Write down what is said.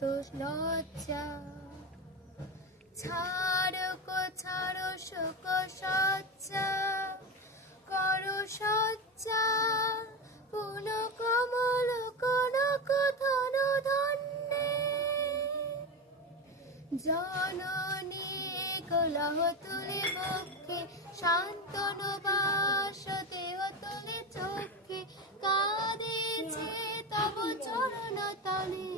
কত লজ্জা। ছাড়ো গো ছাড়ো শোক সজ্জা, করো সজ্জা পুন কমল কনক ধন ধন্যে। জননী কলহ তুলে বক্ষে, শান্তনু বাস দেহ তুলে চক্ষে, কাঁদেছে তব চরণ তলে।